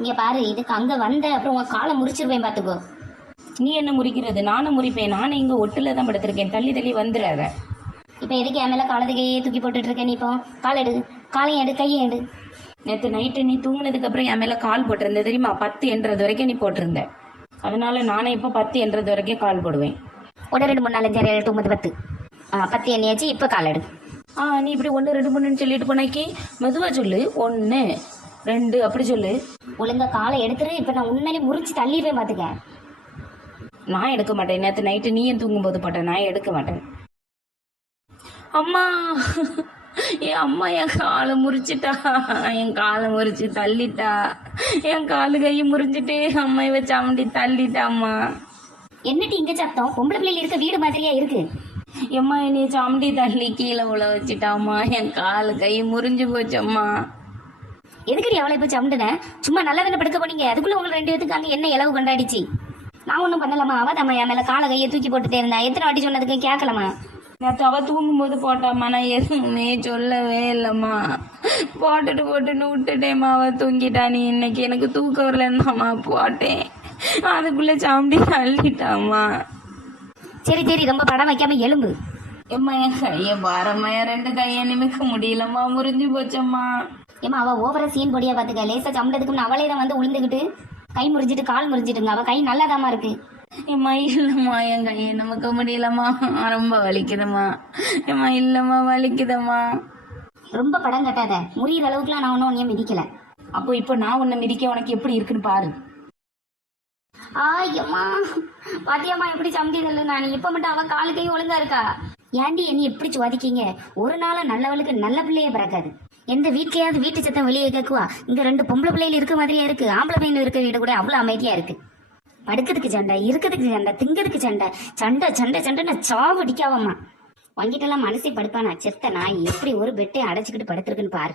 இங்க பாரு, இதுக்கு அங்க வந்த அப்புறம் உன் காலை முறிச்சிருவேன் பாத்துக்கோ. நீ என்ன முறிக்கிறது? நானும் முறிப்பேன். நானும் இங்கே ஒட்டில் தான் படுத்திருக்கேன். தள்ளி தள்ளி வந்துடாத. இப்ப எதுக்கு என் மேல காலத்து கையே தூக்கி போட்டுட்டு இருக்க? நீ இப்போ கால் எடு, காலையும் எடு, கையை எடு. நேற்று நைட்டு நீ தூங்கினதுக்கு அப்புறம் என் மேலே கால் போட்டிருந்த தெரியுமா? 10 என்றது வரைக்கும் நீ போட்டிருந்த. அதனால நானே இப்போ 10 என்றது வரைக்கும் கால் போடுவேன். 1 2 3 4 5 6 7 8 9 10. 10 எண்ணியாச்சு. இப்ப கால் எடு. நீ இப்படி 1 2 3ன்னு சொல்லிட்டு போனாக்கி மெதுவாக சொல்லு. 1 2 அப்படி சொல்லு. ஒழுங்கா காலை எடுத்துரு. இப்ப நான் உண்மையிலே முறிச்சு தள்ளிடுவேன் பாத்துக்க. நான் எடுக்க மாட்டேன். நேற்று நைட்டு நீ ஏன் தூங்கும்போது போட்டேன். நான் எடுக்க மாட்டேன். அம்மா, என் அம்மா என் காலை முறிச்சிட்டா. என் காலை முறிச்சு தள்ளிட்டா. என் காலு கையை முறிஞ்சிட்டு அம்மா வச்சு அம்டி தள்ளிட்டாம்மா. என்னட்டி இங்க சத்தம்? பொம்பளை பிள்ளைல இருக்க வீடு மாதிரியா இருக்கு. எம்மா என்னைய சாமண்டி தள்ளி கீழே உள்ள வச்சுட்டாம்மா. என் காலு கை முறிஞ்சு போச்சம்மா. எதுக்குடி அவளை இப்ப சம்டுன? சும்மா நல்லா தானே படுக்க போனீங்க. அதுக்குள்ள உங்களை 2 பேத்துக்கு அங்க என்ன இலவு கொண்டாடிச்சு? நான் ஒன்றும் பண்ணலாமா? அவதாம்மா என் மேல காலை கையை தூக்கி போட்டுட்டே இருந்தா. எத்தனை வாட்டி சொன்னதுக்கு கேட்கலாமா? நேற்று அவ தூங்கும்போது போட்டாம்மா. நான் எதுவுமே சொல்லவே இல்லைம்மா. போட்டுட்டு விட்டுட்டேம்மா. அவ தூங்கிட்டா. நீ இன்னைக்கு எனக்கு தூக்கம் வரலன்னாம்மா போட்டேன். அதுக்குள்ள சாமண்டி தள்ளிட்டாம்மா. சரி ரொம்ப படம் வைக்காம எலும்பு. எம்மா என் கையை பாரம்மா. என் 2 கையை நிமிக்க முடியலம்மா. முறிஞ்சு போச்சம்மா. ஏமா அவ ஓவரா சீன் பொடியா பாத்துக்க. லேசா சம்பளத்துக்கு அவளே தான் வந்து உளுந்துக்கிட்டு கை முறிஞ்சிட்டு கால் முறிஞ்சிட்டுங்க. அவ கை நல்லாதாம்மா இருக்கு. ஏம்மா இல்லைம்மா, என் கையை நமக்க முடியலம்மா. ரொம்ப வலிக்குதும்மா. ஏம்மா இல்லைம்மா, வலிக்குதம்மா. ரொம்ப படம் கட்டாத. முறிகிற அளவுக்குலாம் நான் ஒன்றும் உன்னையும் மிதிக்கல. அப்போ இப்போ நான் உன்னை மிதிக்க உனக்கு எப்படி இருக்குன்னு பாரு. ஆயம்மா, பாத்தியம்மா எப்படி சம்டிதல்ல? நான் இப்ப மட்டும் அவன் காலு கை ஒழுங்கா இருக்கா? ஏண்டி என்னை எப்படி சுவாதிக்கீங்க? ஒரு நாள் நல்லவளுக்கு நல்ல பிள்ளையே பிறக்காது. எந்த வீட்லயாவது வீட்டு சத்தம் வெளியே கேட்குவா? இங்க 2 பொம்பளை பிள்ளைகள் இருக்க மாதிரியா இருக்கு. ஆம்பளை பையன் இருக்க வீடு கூட அவ்வளவு அமைதியா இருக்கு. படுக்கிறதுக்கு சண்டை, இருக்கிறதுக்கு சண்டை, திங்கிறதுக்கு சண்டைன்னு சாவு அடிக்காவம்மா. வாங்கிட்டெல்லாம் மனசே படுப்பானா? செத்த நாய் எப்படி ஒரு பெட்டை அடைச்சிக்கிட்டு படுத்திருக்குன்னு பாரு.